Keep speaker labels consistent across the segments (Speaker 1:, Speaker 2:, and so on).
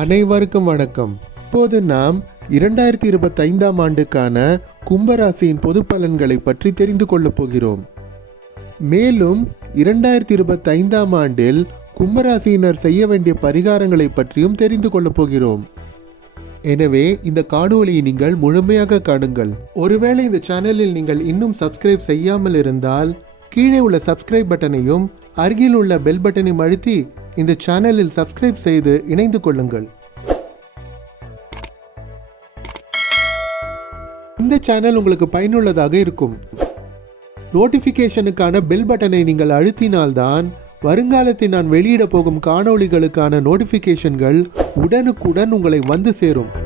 Speaker 1: அனைவருக்கும் வணக்கம். இப்போது நாம் இரண்டாயிரத்தி இருபத்தைந்தாம் ஆண்டுக்கான கும்பராசியின் பொது பலன்களை பற்றி தெரிந்து கொள்ளப் போகிறோம். மேலும் இரண்டாயிரத்தி இருபத்தைந்தாம் ஆண்டில் கும்பராசியினர் செய்ய வேண்டிய பரிகாரங்களை பற்றியும் தெரிந்து கொள்ளப் போகிறோம். எனவே இந்த காணொலியை நீங்கள் முழுமையாக காணுங்கள். ஒருவேளை இந்த சேனலில் நீங்கள் இன்னும் சப்ஸ்கிரைப் செய்யாமல் இருந்தால் கீழே உள்ள சப்ஸ்கிரைப் பட்டனையும் அருகில் உள்ள பெல் பட்டனையும் அழுத்தி இந்த சேனலில் சப்ஸ்கிரைப் செய்து இணைந்து கொள்ளுங்கள். இந்த சேனல் உங்களுக்கு பயனுள்ளதாக இருக்கும். நோட்டிஃபிகேஷனுக்கான பெல் பட்டனை நீங்கள் அழுத்தினால்தான் வருங்காலத்தில் நான் வெளியிட போகும் காணொளிகளுக்கான நோட்டிஃபிகேஷன்கள் உடனுக்குடன் உங்களை வந்து சேரும்.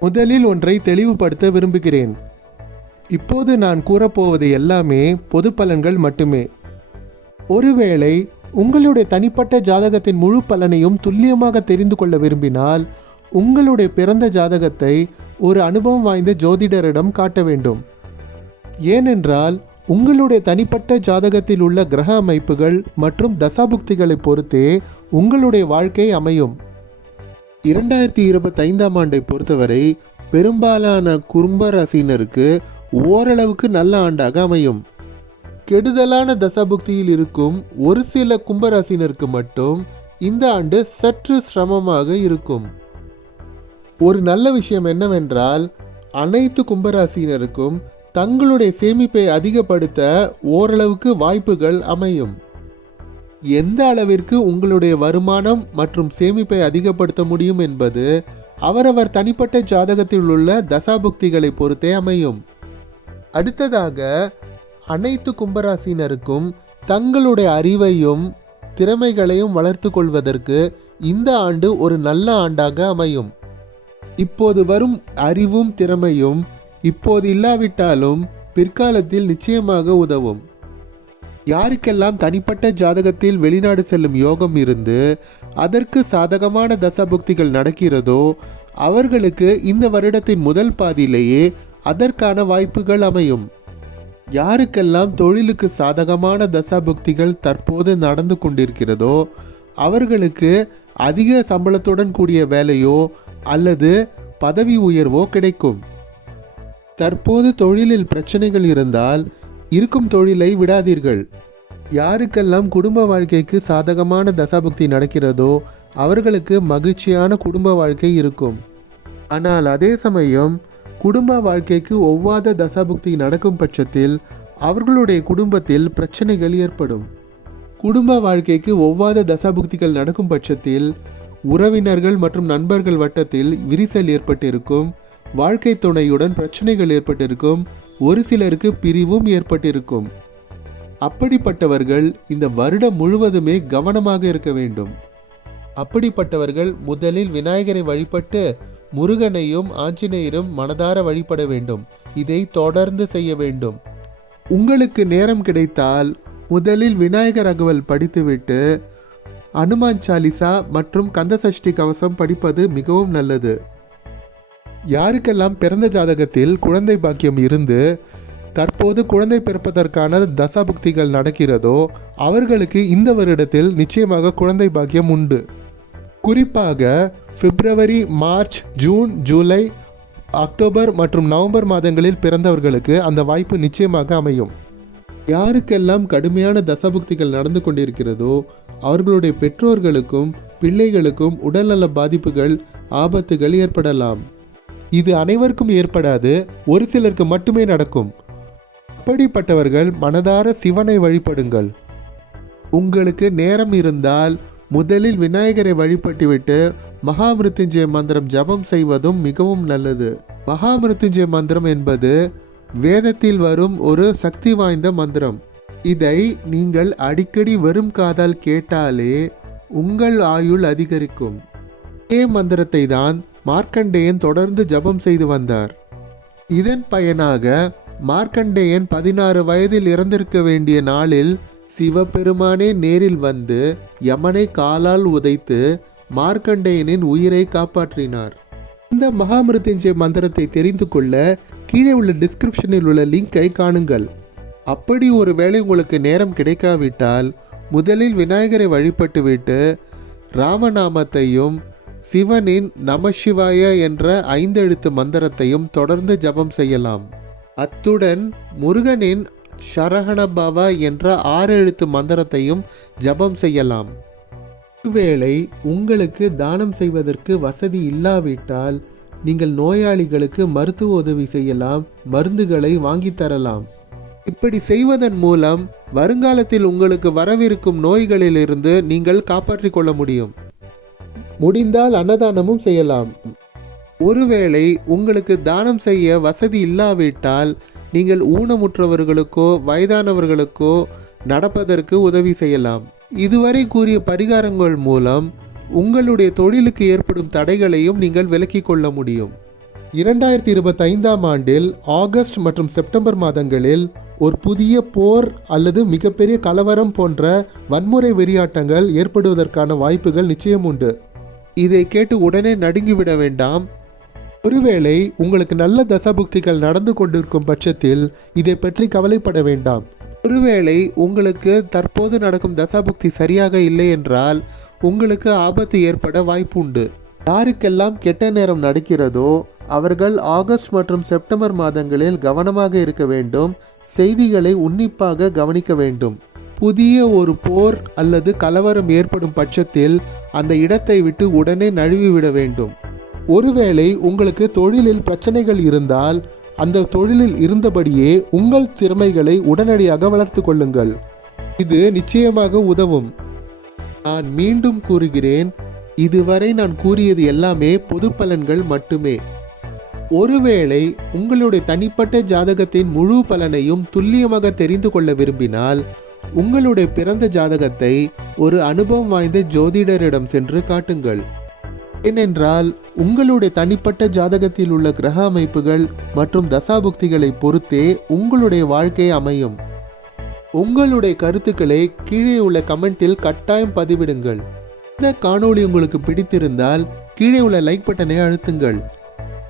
Speaker 1: முதலில் ஒன்றை தெளிவுபடுத்த விரும்புகிறேன். இப்போது நான் கூறப்போவது எல்லாமே பொது பலன்கள் மட்டுமே. ஒருவேளை உங்களுடைய தனிப்பட்ட ஜாதகத்தின் முழு பலனையும் துல்லியமாக தெரிந்து கொள்ள விரும்பினால் உங்களுடைய பிறந்த ஜாதகத்தை ஒரு அனுபவம் வாய்ந்த ஜோதிடரிடம் காட்ட வேண்டும். ஏனென்றால் உங்களுடைய தனிப்பட்ட ஜாதகத்தில் உள்ள கிரக அமைப்புகள் மற்றும் தசாபுக்திகளை பொறுத்தே உங்களுடைய வாழ்க்கை அமையும். இரண்டாயிரத்தி இருபத்தைந்தாம் ஆண்டை பொறுத்தவரை பெரும்பாலான குறும்ப ரசினருக்கு ஓரளவுக்கு நல்ல ஆண்டாக அமையும். கெடுதலான தசபுக்தியில் இருக்கும் ஒரு சில கும்பராசினருக்கு மட்டும் இந்த ஆண்டு சற்று சிரமமாக இருக்கும். ஒரு நல்ல விஷயம் என்னவென்றால் அனைத்து கும்பராசினருக்கும் தங்களுடைய சேமிப்பை அதிகப்படுத்த ஓரளவுக்கு வாய்ப்புகள் அமையும். எந்த அளவிற்கு உங்களுடைய வருமானம் மற்றும் சேமிப்பை அதிகப்படுத்த முடியும் என்பது அவரவர் தனிப்பட்ட ஜாதகத்தில் உள்ள தசாபுக்திகளை பொறுத்தே அமையும். அடுத்ததாக அனைத்து கும்பராசினருக்கும் தங்களுடைய அறிவையும் திறமைகளையும் வளர்த்து கொள்வதற்கு இந்த ஆண்டு ஒரு நல்ல ஆண்டாக அமையும். இப்போது வரும் அறிவும் திறமையும் இப்போது இல்லாவிட்டாலும் பிற்காலத்தில் நிச்சயமாக உதவும். யாருக்கெல்லாம் தனிப்பட்ட ஜாதகத்தில் வெளிநாடு செல்லும் யோகம் இருந்து அதற்கு சாதகமான தசபுக்திகள் நடக்கிறதோ அவர்களுக்கு இந்த வருடத்தின் முதல் பாதியிலேயே அதற்கான வாய்ப்புகள் அமையும். யாருக்கெல்லாம் தொழிலுக்கு சாதகமான தசாபுக்திகள் தற்போது நடந்து கொண்டிருக்கிறதோ அவர்களுக்கு அதிக சம்பளத்துடன் கூடிய வேலையோ அல்லது பதவி உயர்வோ கிடைக்கும். தற்போது தொழிலில் பிரச்சனைகள் இருந்தால் இருக்கும் தொழிலை விடாதீர்கள். யாருக்கெல்லாம் குடும்ப வாழ்க்கைக்கு சாதகமான தசாபுக்தி நடக்கிறதோ அவர்களுக்கு மகிழ்ச்சியான குடும்ப வாழ்க்கை இருக்கும். ஆனால் அதே சமயம் குடும்ப வாழ்க்கைக்கு ஒவ்வாத தசாபுக்தி நடக்கும் பட்சத்தில் அவர்களுடைய குடும்பத்தில் பிரச்சனைகள் ஏற்படும். குடும்ப வாழ்க்கைக்கு ஒவ்வாத தசாபுக்திகள் நடக்கும் பட்சத்தில் உறவினர்கள் மற்றும் நண்பர்கள் வட்டத்தில் விரிசல் ஏற்பட்டிருக்கும் வாழ்க்கை துணையுடன் பிரச்சனைகள் ஏற்பட்டிருக்கும் ஒரு சிலருக்கு பிரிவும் ஏற்பட்டிருக்கும். அப்படிப்பட்டவர்கள் இந்த வருடம் முழுவதுமே கவனமாக இருக்க வேண்டும். அப்படிப்பட்டவர்கள் முதலில் விநாயகரை வழிபட்டு முருகனையும் ஆஞ்சநேயரும் மனதார வழிபட வேண்டும். இதை தொடர்ந்து செய்ய வேண்டும். உங்களுக்கு நேரம் கிடைத்தால் முதலில் விநாயகர் அகவல் படித்துவிட்டு அனுமான் சாலிசா மற்றும் கந்தசஷ்டி கவசம் படிப்பது மிகவும் நல்லது. யாருக்கெல்லாம் பிறந்த ஜாதகத்தில் குழந்தை பாக்கியம் இருந்து தற்போது குழந்தை பிறப்பதற்கான தசாபுக்திகள் நடக்கிறதோ அவர்களுக்கு இந்த வருடத்தில் நிச்சயமாக குழந்தை பாக்கியம் உண்டு. குறிப்பாக பிப்ரவரி மார்ச் ஜூன் ஜூலை அக்டோபர் மற்றும் நவம்பர் மாதங்களில் பிறந்தவர்களுக்கு அந்த வாய்ப்பு நிச்சயமாக அமையும். யாருக்கெல்லாம் கடுமையான தசபுக்திகள் நடந்து கொண்டிருக்கிறதோ அவர்களுடைய பெற்றோர்களுக்கும் பிள்ளைகளுக்கும் உடல்நல பாதிப்புகள் ஆபத்துகள் ஏற்படலாம். இது அனைவருக்கும் ஏற்படாது ஒரு சிலருக்கு மட்டுமே நடக்கும். அப்படிப்பட்டவர்கள் மனதார சிவனை வழிபடுங்கள். உங்களுக்கு நேரம் இருந்தால் முதலில் விநாயகரை வழிபட்டுவிட்டு மகாமிருத்துஞ்சய மந்திரம் ஜபம் செய்வதும் மிகவும் நல்லது. மகாமிருத்துஞ்சய மந்திரம் என்பது வேதத்தில் வரும் ஒரு சக்தி வாய்ந்த மந்திரம். இதை நீங்கள் அடிக்கடி வெறும் காதால் கேட்டாலே உங்கள் ஆயுள் அதிகரிக்கும். இதே மந்திரத்தை தான் மார்க்கண்டேயன் தொடர்ந்து ஜெபம் செய்து வந்தார். இதன் பயனாக மார்க்கண்டேயன் பதினாறு வயதில் இறந்திருக்க வேண்டிய நாளில் சிவபெருமானே நேரில் வந்து யமனை காலால் உதைத்து மார்க்கண்டேயனின் உயிரை காப்பாற்றினார். இந்த மகாமிருத்யுஞ்சய மந்திரத்தை தெரிந்து கொள்ள கீழே உள்ள டிஸ்கிரிப்ஷனில் உள்ள லிங்கை காணுங்கள். அப்படி ஒரு வேளை உங்களுக்கு நேரம் கிடைக்காவிட்டால் முதலில் விநாயகரை வழிபட்டுவிட்டு ராமநாமத்தையும் சிவனின் நமசிவாய என்ற ஐந்தெழுத்து மந்திரத்தையும் தொடர்ந்து ஜபம் செய்யலாம். அத்துடன் முருகனின் சரஹணபவ என்ற ஆறு எழுத்து மந்திரத்தையும் ஜபம் செய்யலாம். ஒருவேளை உங்களுக்கு தானம் செய்வதற்கு வசதி இல்லாவிட்டால் நீங்கள் நோயாளிகளுக்கு மருத்துவ உதவி செய்யலாம் மருந்துகளை வாங்கித் தரலாம். இப்படி செய்வதன் மூலம் வருங்காலத்தில் உங்களுக்கு வரவிருக்கும் நோய்களிலிருந்து நீங்கள் காப்பாற்றிக் கொள்ள முடியும். முடிந்தால் அன்னதானமும் செய்யலாம். ஒருவேளை உங்களுக்கு தானம் செய்ய வசதி இல்லாவிட்டால் நீங்கள் ஊனமுற்றவர்களுக்கோ வயதானவர்களுக்கோ நடப்பதற்கு உதவி செய்யலாம். இதுவரை கூறிய பரிகாரங்கள் மூலம் உங்களுடைய தொழிலுக்கு ஏற்படும் தடைகளையும் நீங்கள் விலக்கிக் கொள்ள முடியும். இரண்டாயிரத்தி இருபத்தைந்தாம் ஆண்டில் ஆகஸ்ட் மற்றும் செப்டம்பர் மாதங்களில் ஒரு புதிய போர் அல்லது மிகப்பெரிய கலவரம் போன்ற வன்முறை வெறியாட்டங்கள் ஏற்படுவதற்கான வாய்ப்புகள் நிச்சயம் உண்டு. இதை கேட்டு உடனே நடுங்கிவிட வேண்டாம். ஒருவேளை உங்களுக்கு நல்ல தசாபுக்திகள் நடந்து கொண்டிருக்கும் பட்சத்தில் இதை பற்றி கவலைப்பட வேண்டாம். ஒருவேளை உங்களுக்கு தற்போது நடக்கும் தசாபுக்தி சரியாக இல்லை என்றால் உங்களுக்கு ஆபத்து ஏற்பட வாய்ப்பு உண்டு. யாருக்கெல்லாம் கெட்ட நேரம் நடக்கிறதோ அவர்கள் ஆகஸ்ட் மற்றும் செப்டம்பர் மாதங்களில் கவனமாக இருக்க வேண்டும். செய்திகளை உன்னிப்பாக கவனிக்க வேண்டும். புதிய ஒரு போர் அல்லது கலவரம் ஏற்படும் பட்சத்தில் அந்த இடத்தை விட்டு உடனே நழுவிவிட வேண்டும். ஒருவேளை உங்களுக்கு தொழிலில் பிரச்சனைகள் இருந்தால் அந்த தொழிலில் இருந்தபடியே உங்கள் திறமைகளை உடனடியாக வளர்த்து கொள்ளுங்கள். இது நிச்சயமாக உதவும். நான் மீண்டும் கூறுகிறேன் இதுவரை நான் கூறியது எல்லாமே பொது பலன்கள் மட்டுமே. ஒருவேளை உங்களுடைய தனிப்பட்ட ஜாதகத்தின் முழு பலனையும் துல்லியமாக தெரிந்து கொள்ள விரும்பினால் உங்களுடைய பிறந்த ஜாதகத்தை ஒரு அனுபவம் வாய்ந்த ஜோதிடரிடம் சென்று காட்டுங்கள். ஏனென்றால் உங்களுடைய தனிப்பட்ட ஜாதகத்தில் உள்ள கிரக அமைப்புகள் மற்றும் தசாபுக்திகளை பொறுத்தே உங்களுடைய வாழ்க்கை அமையும். உங்களுடைய கருத்துக்களை கீழே உள்ள கமெண்டில் கட்டாயம் பதிவிடுங்கள். இந்த காணொளி உங்களுக்கு பிடித்திருந்தால் கீழே உள்ள லைக் பட்டனை அழுத்துங்கள்.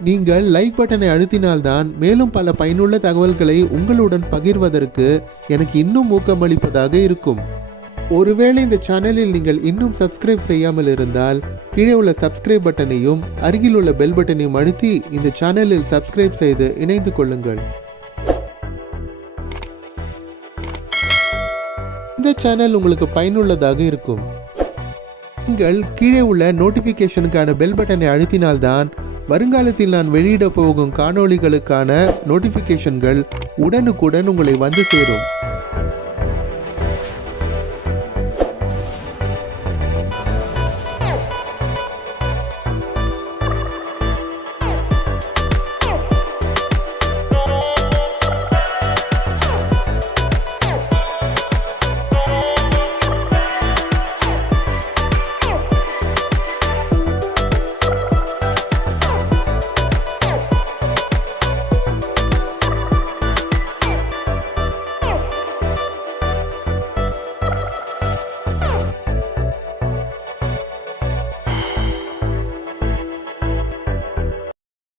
Speaker 1: நீங்கள் லைக் பட்டனை அழுத்தினால்தான் மேலும் பல பயனுள்ள தகவல்களை உங்களுடன் பகிர்வதற்கு எனக்கு இன்னும் ஊக்கமளிப்பதாக இருக்கும். ஒருவேளை இந்த சேனலில் நீங்கள் இன்னும் சப்ஸ்கிரைப் செய்யாமல் இருந்தால் கீழே உள்ள சப்ஸ்கிரைப் பட்டனையும் அருகில் உள்ள பெல் பட்டனையும் அழுத்தி இந்த சேனலில் சப்ஸ்கிரைப் செய்து இணைந்து கொள்ளுங்கள். இந்த சேனல் உங்களுக்கு பயனுள்ளதாக இருக்கும். நீங்கள் கீழே உள்ள நோட்டிஃபிகேஷனுக்கான பெல் பட்டனை அழுத்தினால்தான் வருங்காலத்தில் நான் வெளியிட போகும் காணொளிகளுக்கான நோட்டிஃபிகேஷன்கள் உடனுக்குடன் உங்களை வந்து சேரும்.